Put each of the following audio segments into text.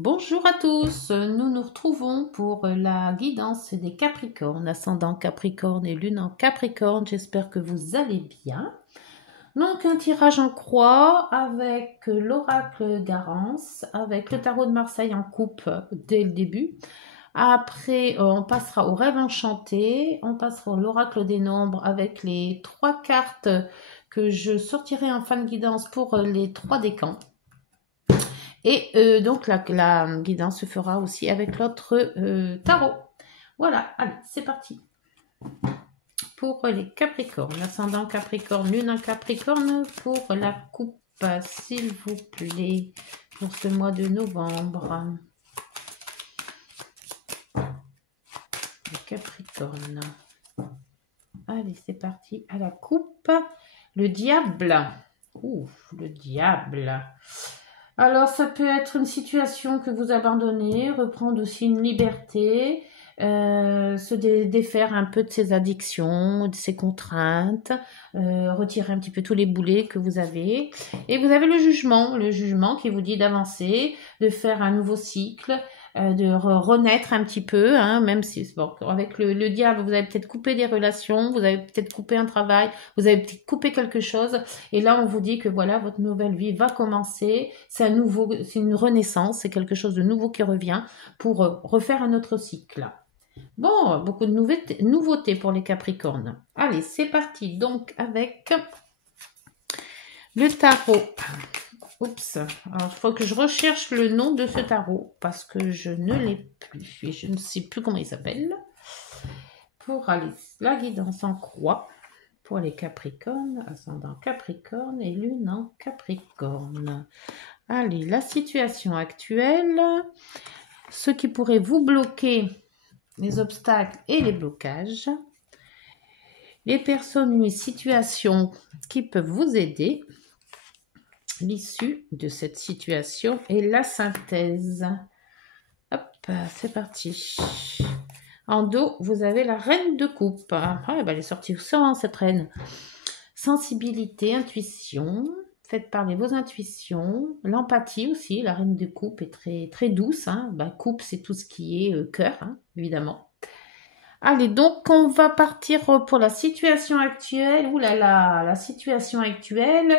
Bonjour à tous, nous nous retrouvons pour la guidance des Capricornes, ascendant Capricorne et lune en Capricorne. J'espère que vous allez bien. Donc un tirage en croix avec l'oracle Garance, avec le tarot de Marseille en coupe dès le début. Après, on passera au rêve enchanté, on passera à l'oracle des nombres avec les 3 cartes que je sortirai en fin de guidance pour les 3 décans. Et donc la guidance se fera aussi avec l'autre tarot. Voilà, allez, c'est parti. Pour les Capricornes, ascendant Capricorne, lune en Capricorne, pour la coupe, s'il vous plaît, pour ce mois de novembre. Les Capricornes. Allez, c'est parti. À la coupe, le diable. Ouf, le diable. Alors, ça peut être une situation que vous abandonnez, reprendre aussi une liberté, se défaire un peu de ses addictions, de ses contraintes, retirer un petit peu tous les boulets que vous avez. Et vous avez le jugement qui vous dit d'avancer, de faire un nouveau cycle, de renaître un petit peu, hein, même si bon, avec le diable, vous avez peut-être coupé des relations, vous avez peut-être coupé un travail, vous avez peut-être coupé quelque chose, et là on vous dit que voilà, votre nouvelle vie va commencer, c'est une renaissance, c'est quelque chose de nouveau qui revient pour refaire un autre cycle. Bon, beaucoup de nouveautés pour les Capricornes. Allez, c'est parti donc avec le tarot. Oups, alors il faut que je recherche le nom de ce tarot parce que je ne l'ai plus et je ne sais plus comment il s'appelle. Pour aller la guidance en croix pour les Capricornes, ascendant Capricorne et lune en Capricorne. Allez, la situation actuelle, ce qui pourrait vous bloquer, les obstacles et les blocages, les personnes ou les situations qui peuvent vous aider, l'issue de cette situation et la synthèse. Hop, c'est parti. En dos, vous avez la reine de coupe. Ah, elle est sortie souvent, cette reine. Sensibilité, intuition. Faites parler vos intuitions. L'empathie aussi. La reine de coupe est très, très douce. Hein. Coupe, c'est tout ce qui est cœur, hein, évidemment. Allez, donc on va partir pour la situation actuelle. Ouh là là, la situation actuelle,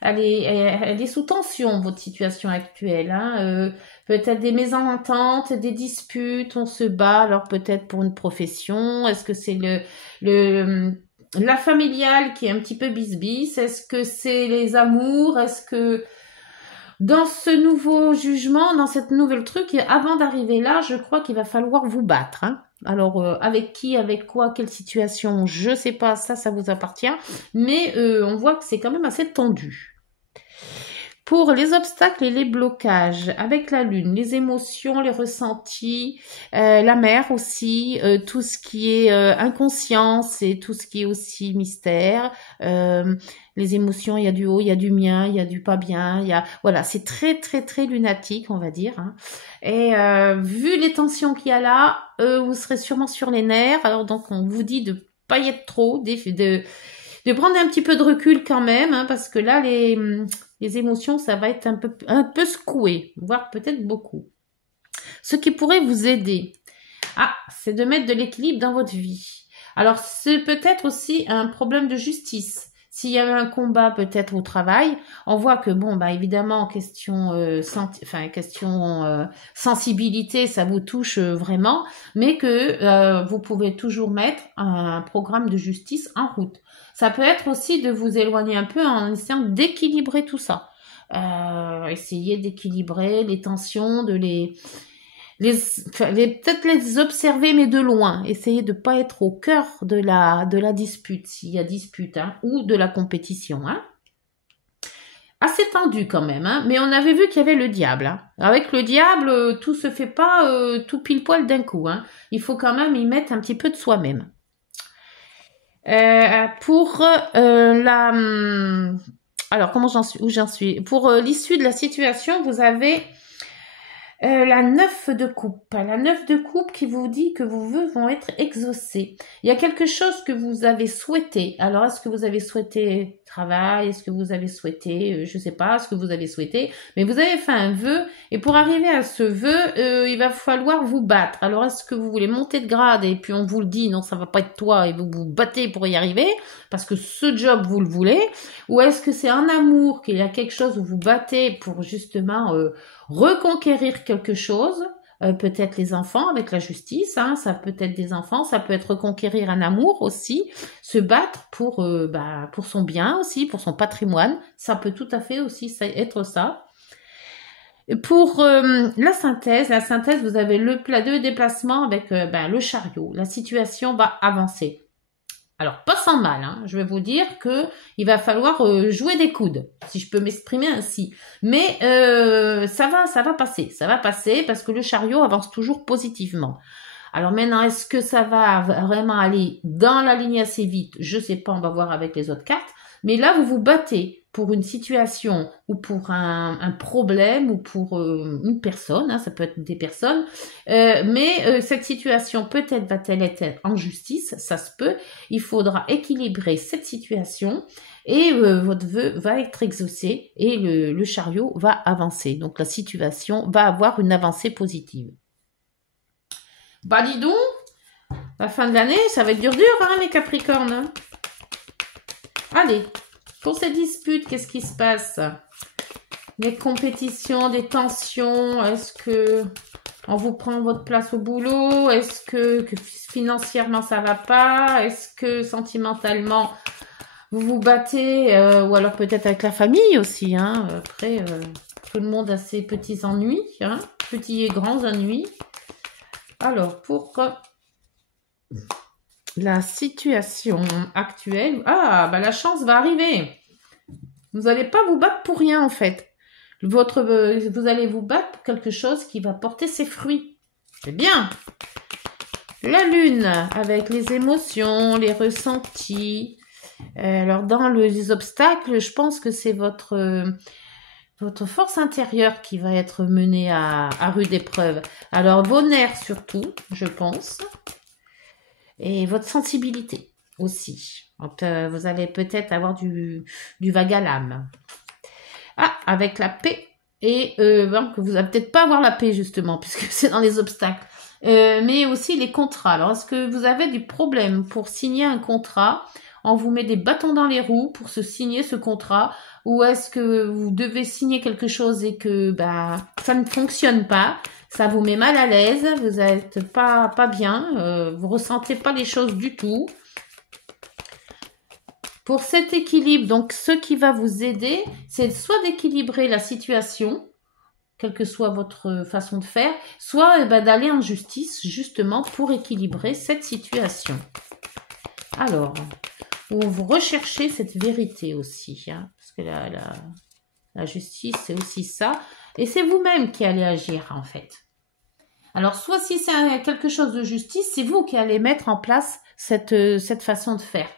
elle est sous tension, votre situation actuelle. Hein. Peut-être des mésententes, des disputes, on se bat, alors peut-être pour une profession. Est-ce que c'est la familiale qui est un petit peu bis-bis? Est-ce que c'est les amours? Est-ce que dans ce nouveau jugement, dans cette nouvelle truc, avant d'arriver là, je crois qu'il va falloir vous battre. Hein. Alors, avec qui, avec quoi, quelle situation, je sais pas, ça vous appartient. Mais on voit que c'est quand même assez tendu. Pour les obstacles et les blocages, avec la lune, les émotions, les ressentis, la mer aussi, tout ce qui est inconscience et tout ce qui est aussi mystère. Les émotions, il y a du haut, il y a du mien, il y a du pas bien, voilà, c'est très très très lunatique, on va dire. Hein. Et vu les tensions qu'il y a là, vous serez sûrement sur les nerfs. Alors donc on vous dit de pas y être trop, de prendre un petit peu de recul quand même, hein, parce que là les émotions, ça va être un peu secoué, voire peut-être beaucoup. Ce qui pourrait vous aider, c'est de mettre de l'équilibre dans votre vie. Alors, c'est peut-être aussi un problème de justice. S'il y a un combat peut-être au travail, on voit que évidemment question sensibilité, ça vous touche vraiment, mais que vous pouvez toujours mettre un programme de justice en route. Ça peut être aussi de vous éloigner un peu en essayant d'équilibrer tout ça. Essayer d'équilibrer les tensions, peut-être les observer mais de loin, essayer de pas être au cœur de la dispute s'il y a dispute, hein, ou de la compétition, hein. Assez tendu quand même, hein, mais on avait vu qu'il y avait le diable, hein. Avec le diable, tout se fait pas tout pile poil d'un coup, hein. Il faut quand même y mettre un petit peu de soi-même. Pour alors où j'en suis pour l'issue de la situation, vous avez La 9 de coupe. La 9 de coupe qui vous dit que vos vœux vont être exaucés. Il y a quelque chose que vous avez souhaité. Alors, est-ce que vous avez souhaité travail? Est-ce que vous avez souhaité, je sais pas ce que vous avez souhaité, mais vous avez fait un vœu et pour arriver à ce vœu, il va falloir vous battre. Alors, est-ce que vous voulez monter de grade et puis on vous le dit, non, ça va pas être toi et vous vous battez pour y arriver parce que ce job, vous le voulez? Ou est-ce que c'est un amour, qu'il y a quelque chose où vous battez pour justement reconquérir quelque chose, peut-être les enfants avec la justice, hein, ça peut être des enfants, ça peut être reconquérir un amour aussi, se battre pour son bien aussi, pour son patrimoine, ça peut tout à fait aussi être ça. Pour la synthèse, vous avez le plat de déplacement avec le chariot. La situation va avancer. Alors, pas sans mal, hein. Je vais vous dire que il va falloir jouer des coudes, si je peux m'exprimer ainsi. Mais ça va passer parce que le chariot avance toujours positivement. Alors maintenant, est-ce que ça va vraiment aller dans la ligne assez vite? Je sais pas, on va voir avec les autres cartes. Mais là, vous vous battez pour une situation ou pour un problème ou pour une personne, hein, ça peut être des personnes, mais cette situation peut-être va-t-elle être en justice, ça se peut. Il faudra équilibrer cette situation et votre vœu va être exaucé et le chariot va avancer. Donc la situation va avoir une avancée positive. Bah dis donc, la fin de l'année, ça va être dur, hein, les Capricornes. Allez, pour cette dispute, qu'est-ce qui se passe? Des compétitions, des tensions, est-ce que on vous prend votre place au boulot? Est-ce que financièrement ça va pas? Est-ce que sentimentalement vous vous battez? Ou alors peut-être avec la famille aussi, hein. Après, tout le monde a ses petits ennuis, hein, petits et grands ennuis. Alors, pour la situation actuelle, la chance va arriver. Vous n'allez pas vous battre pour rien, en fait. Vous allez vous battre pour quelque chose qui va porter ses fruits. C'est bien. La lune, avec les émotions, les ressentis. Alors, dans les obstacles, je pense que c'est votre force intérieure qui va être menée à rude épreuve. Alors, vos nerfs surtout, je pense. Et votre sensibilité aussi. Donc, vous allez peut-être avoir du vague à l'âme. Avec la paix. Et vous allez peut-être pas avoir la paix, justement, puisque c'est dans les obstacles. Mais aussi les contrats. Alors, est-ce que vous avez du problème pour signer un contrat? On vous met des bâtons dans les roues pour se signer ce contrat, ou est-ce que vous devez signer quelque chose et que ça ne fonctionne pas, ça vous met mal à l'aise, vous n'êtes pas bien, vous ressentez pas les choses du tout. Pour cet équilibre, donc ce qui va vous aider, c'est soit d'équilibrer la situation, quelle que soit votre façon de faire, soit d'aller en justice justement pour équilibrer cette situation. Alors, vous recherchez cette vérité aussi, hein, parce que la justice, c'est aussi ça. Et c'est vous-même qui allez agir, en fait. Alors, soit si c'est quelque chose de justice, c'est vous qui allez mettre en place cette façon de faire.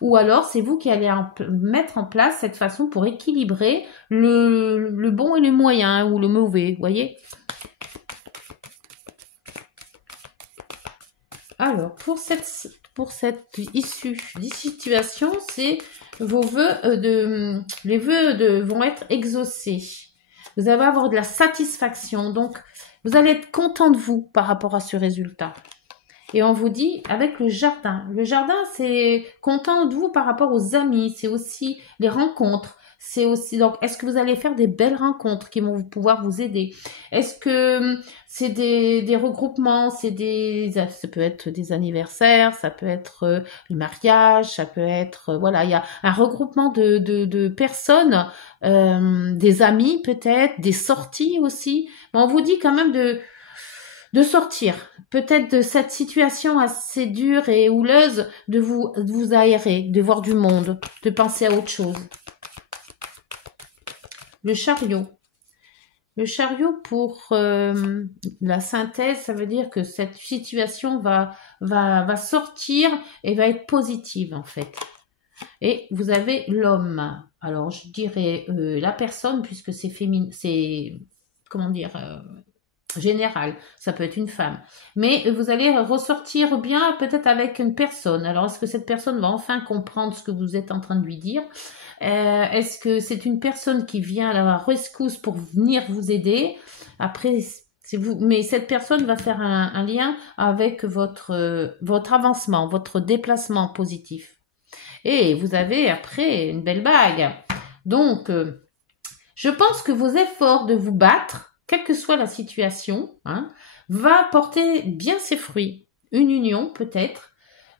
Ou alors, c'est vous qui allez mettre en place cette façon pour équilibrer le bon et le moyen, ou le mauvais, vous voyez? Alors, pour cette issue des situations, c'est vos vœux vont être exaucés. Vous allez avoir de la satisfaction. Donc, vous allez être content de vous par rapport à ce résultat. Et on vous dit avec le jardin. Le jardin, c'est content de vous par rapport aux amis. C'est aussi les rencontres. C'est aussi, donc, est-ce que vous allez faire des belles rencontres qui vont pouvoir vous aider? Est-ce que c'est des regroupements, ça peut être des anniversaires, ça peut être le mariage, ça peut être, voilà, il y a un regroupement de personnes, des amis peut-être, des sorties aussi. Mais on vous dit quand même de sortir, peut-être de cette situation assez dure et houleuse, de vous aérer, de voir du monde, de penser à autre chose. Le chariot. Le chariot, pour la synthèse, ça veut dire que cette situation va sortir et va être positive, en fait. Et vous avez l'homme. Alors, je dirais la personne, puisque c'est féminin, c'est, comment dire, général, ça peut être une femme, mais vous allez ressortir bien peut-être avec une personne. Alors est-ce que cette personne va enfin comprendre ce que vous êtes en train de lui dire? Est-ce que c'est une personne qui vient à la rescousse pour venir vous aider? Après, c'est vous, mais cette personne va faire un lien avec votre avancement, votre déplacement positif. Et vous avez après une belle bague. Donc, je pense que vos efforts de vous battre, quelle que soit la situation, hein, va porter bien ses fruits. Une union peut-être,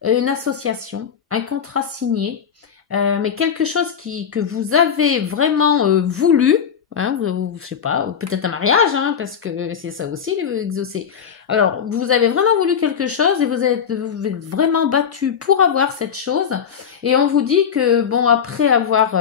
une association, un contrat signé, mais quelque chose que vous avez vraiment voulu, hein, je sais pas, peut-être un mariage, hein, parce que c'est ça aussi les vœux exaucés. Alors, vous avez vraiment voulu quelque chose et vous êtes vraiment battu pour avoir cette chose, et on vous dit que, bon, après avoir...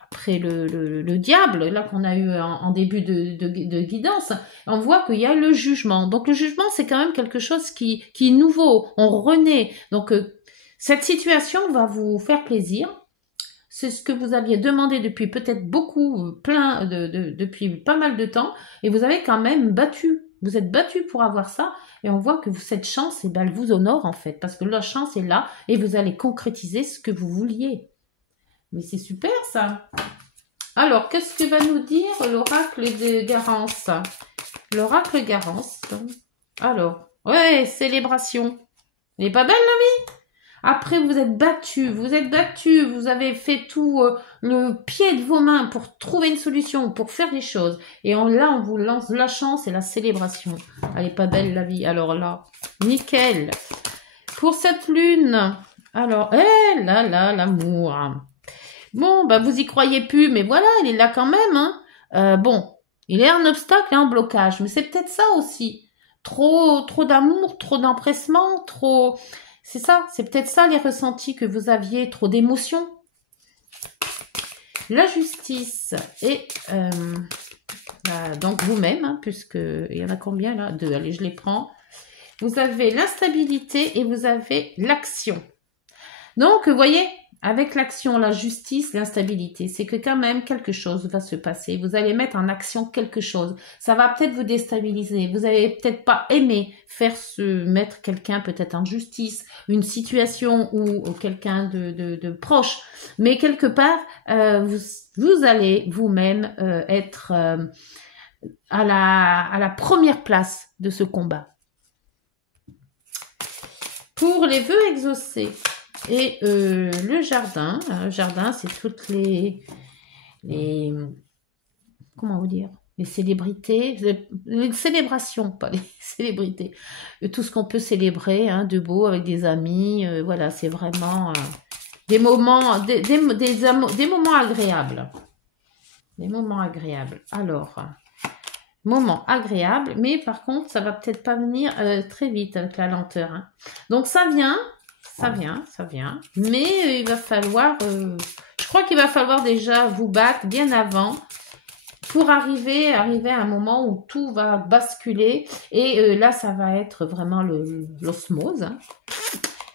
après le diable, là qu'on a eu en début de guidance, on voit qu'il y a le jugement. Donc le jugement, c'est quand même quelque chose qui est nouveau, on renaît. Donc cette situation va vous faire plaisir. C'est ce que vous aviez demandé depuis peut-être beaucoup, depuis pas mal de temps, et vous avez quand même battu. Vous êtes battu pour avoir ça, et on voit que cette chance, eh ben, elle vous honore en fait, parce que la chance est là, et vous allez concrétiser ce que vous vouliez. Mais c'est super ça. Alors, qu'est-ce que va nous dire l'oracle de Garance? L'oracle Garance. Alors, ouais, célébration. Elle est pas belle la vie? Après, vous êtes battu, vous avez fait tout le pied de vos mains pour trouver une solution, pour faire des choses. Et là, on vous lance la chance et la célébration. Elle est pas belle la vie. Alors là, nickel. Pour cette lune, alors, là, l'amour. Bon, bah vous y croyez plus, mais voilà, il est là quand même. Hein. Bon, il est un obstacle et un blocage, mais c'est peut-être ça aussi. Trop d'amour, trop d'empressement, trop... C'est ça, c'est peut-être ça les ressentis que vous aviez, trop d'émotions. La justice et... donc vous-même, hein, puisque il y en a combien là? 2, allez, je les prends. Vous avez l'instabilité et vous avez l'action. Donc, vous voyez... Avec l'action, la justice, l'instabilité, c'est que quand même quelque chose va se passer. Vous allez mettre en action quelque chose. Ça va peut-être vous déstabiliser. Vous n'allez peut-être pas aimer mettre quelqu'un peut-être en justice, une situation ou quelqu'un de proche. Mais quelque part, vous allez vous-même être à la première place de ce combat. Pour les vœux exaucés, et le jardin, c'est toutes les comment vous dire, les célébrités, les célébrations, pas les célébrités, tout ce qu'on peut célébrer, hein, de beau avec des amis, voilà, c'est vraiment des moments, des moments agréables, des moments agréables. Alors, moment agréable, mais par contre, ça va peut-être pas venir très vite avec la lenteur. Hein. Donc ça vient. Mais il va falloir, je crois qu'il va falloir déjà vous battre bien avant pour arriver à un moment où tout va basculer. Et là, ça va être vraiment l'osmose. Hein.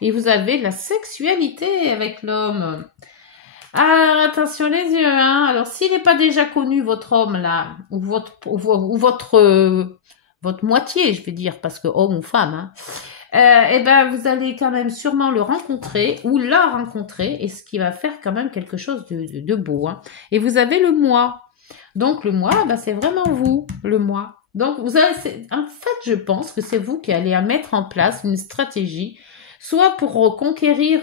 Et vous avez la sexualité avec l'homme. Ah, attention les yeux. Hein. Alors, s'il n'est pas déjà connu, votre homme là, ou votre moitié, je vais dire, parce que homme ou femme, hein, eh ben vous allez quand même sûrement le rencontrer ou la rencontrer, et ce qui va faire quand même quelque chose de beau. Hein. Et vous avez le mois. Donc le mois, ben, c'est vraiment vous, le mois. Donc vous avez, en fait, je pense que c'est vous qui allez à mettre en place une stratégie, soit pour conquérir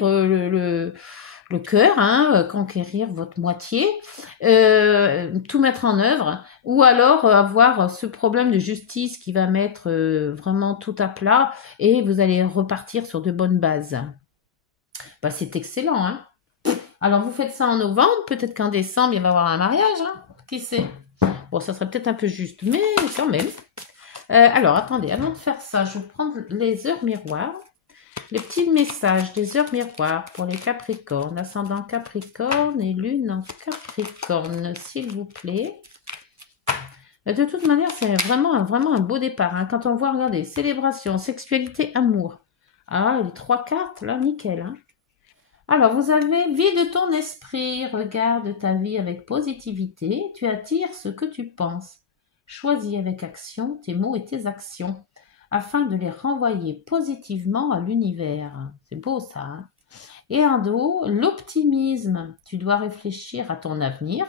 le cœur, hein, conquérir votre moitié, tout mettre en œuvre, ou alors avoir ce problème de justice qui va mettre vraiment tout à plat, et vous allez repartir sur de bonnes bases. Bah, c'est excellent. Hein. Alors vous faites ça en novembre, peut-être qu'en décembre il va y avoir un mariage, hein, qui sait. Bon, ça serait peut-être un peu juste, mais quand même. Alors attendez, avant de faire ça, je vais prendre les heures miroirs. Les petits messages des heures miroirs pour les Capricornes, ascendant Capricorne et lune en Capricorne, s'il vous plaît. De toute manière, c'est vraiment un beau départ. Hein. Quand on voit, regardez, célébration, sexualité, amour. Ah, les 3 cartes, là, nickel. Hein. Alors, vous avez vie de ton esprit. Regarde ta vie avec positivité. Tu attires ce que tu penses. Choisis avec action tes mots et tes actions afin de les renvoyer positivement à l'univers. C'est beau ça, hein? Et en dos, l'optimisme. Tu dois réfléchir à ton avenir.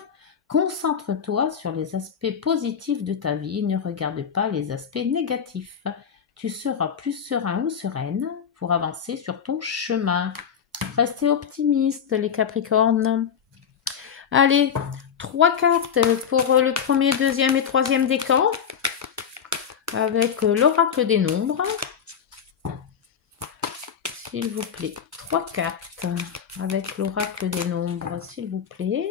Concentre-toi sur les aspects positifs de ta vie. Ne regarde pas les aspects négatifs. Tu seras plus serein ou sereine pour avancer sur ton chemin. Restez optimistes, les Capricornes. Allez, 3 cartes pour le premier, deuxième et troisième décan avec l'oracle des nombres. S'il vous plaît, 3 cartes avec l'oracle des nombres, s'il vous plaît.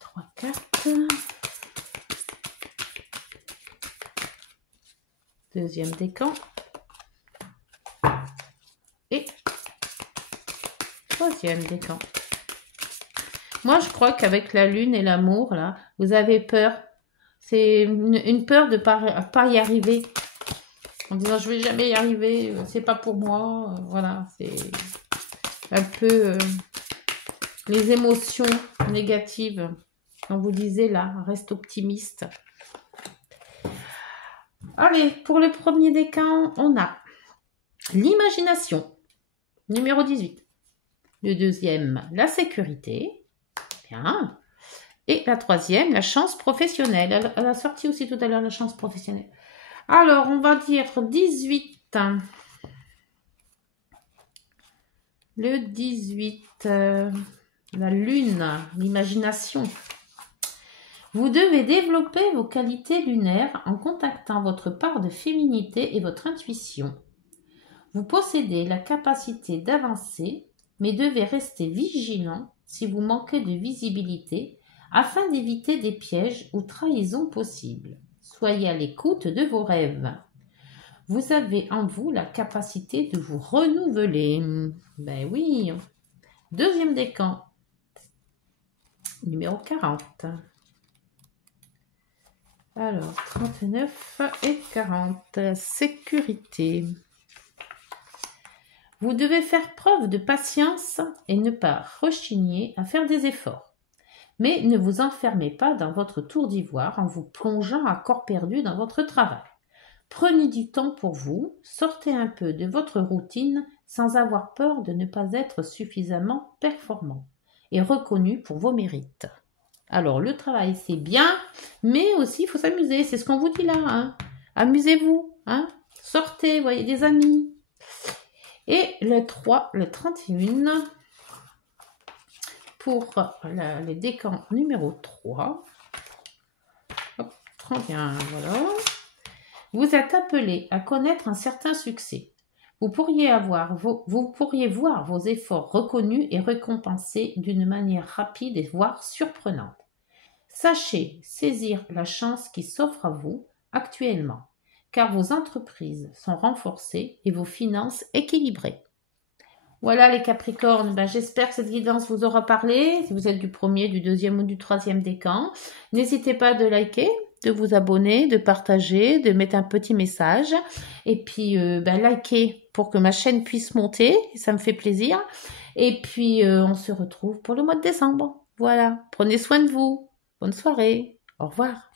3 cartes. Deuxième décan. Et troisième décan. Moi, je crois qu'avec la lune et l'amour, là, vous avez peur. C'est une peur de pas y arriver. En disant, je vais jamais y arriver, c'est pas pour moi. Voilà, c'est un peu les émotions négatives. Quand vous disiez là, reste optimiste. Allez, pour le premier décan, on a l'imagination, numéro 18. Le deuxième, la sécurité. Bien. Et la troisième, la chance professionnelle. Elle a sorti aussi tout à l'heure la chance professionnelle. Alors, on va dire 18. Le 18, la lune, l'imagination. Vous devez développer vos qualités lunaires en contactant votre part de féminité et votre intuition. Vous possédez la capacité d'avancer, mais devez rester vigilant si vous manquez de visibilité afin d'éviter des pièges ou trahisons possibles. Soyez à l'écoute de vos rêves. Vous avez en vous la capacité de vous renouveler. Ben oui. Deuxième décan. Numéro 40. Alors, 39 et 40. Sécurité. Vous devez faire preuve de patience et ne pas rechigner à faire des efforts. Mais ne vous enfermez pas dans votre tour d'ivoire en vous plongeant à corps perdu dans votre travail. Prenez du temps pour vous, sortez un peu de votre routine sans avoir peur de ne pas être suffisamment performant et reconnu pour vos mérites. Alors, le travail, c'est bien, mais aussi, il faut s'amuser. C'est ce qu'on vous dit là. Hein. Amusez-vous. Hein. Sortez, voyez des amis. Et le 3, le 31, pour le décan numéro 3. Hop, 31, voilà. Vous êtes appelé à connaître un certain succès. Vous pourriez voir vos efforts reconnus et récompensés d'une manière rapide et voire surprenante. Sachez saisir la chance qui s'offre à vous actuellement, car vos entreprises sont renforcées et vos finances équilibrées. Voilà les Capricornes, j'espère que cette guidance vous aura parlé. Si vous êtes du premier, du deuxième ou du troisième décan, n'hésitez pas de liker, de vous abonner, de partager, de mettre un petit message. Et puis, likez pour que ma chaîne puisse monter, ça me fait plaisir. Et puis, on se retrouve pour le mois de décembre. Voilà, prenez soin de vous. Bonne soirée, au revoir.